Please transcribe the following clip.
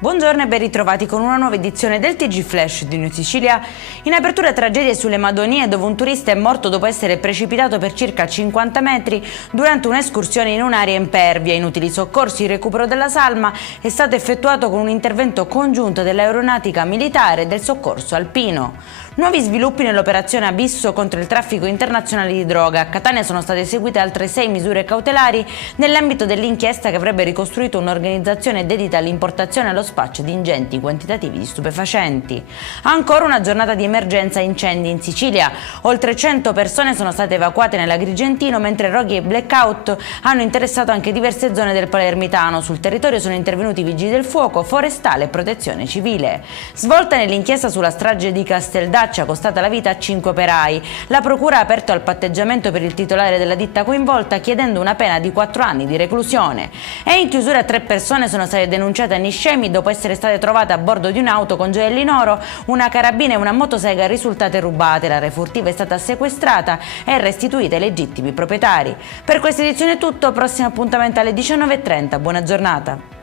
Buongiorno e ben ritrovati con una nuova edizione del TG Flash di New Sicilia. In apertura tragedie sulle Madonie, dove un turista è morto dopo essere precipitato per circa 50 metri durante un'escursione in un'area impervia. Inutili soccorsi, il recupero della salma è stato effettuato con un intervento congiunto dell'aeronautica militare e del soccorso alpino. Nuovi sviluppi nell'operazione Abisso contro il traffico internazionale di droga. A Catania sono state eseguite altre 6 misure cautelari nell'ambito dell'inchiesta che avrebbe ricostruito un'organizzazione dedita all'importazione e allo spaccio di ingenti quantitativi di stupefacenti. Ancora una giornata di emergenza incendi in Sicilia. Oltre 100 persone sono state evacuate nell'Agrigentino, mentre roghi e blackout hanno interessato anche diverse zone del Palermitano. Sul territorio sono intervenuti vigili del fuoco, forestale e protezione civile. Svolta nell'inchiesta sulla strage di Casteldaccia, costata la vita a 5 operai. La procura ha aperto al patteggiamento per il titolare della ditta coinvolta, chiedendo una pena di 4 anni di reclusione. E in chiusura 3 persone sono state denunciate a Niscemi dopo essere state trovate a bordo di un'auto con gioielli in oro, una carabina e una motosega risultate rubate. La refurtiva è stata sequestrata e restituita ai legittimi proprietari. Per questa edizione è tutto, prossimo appuntamento alle 19:30. Buona giornata.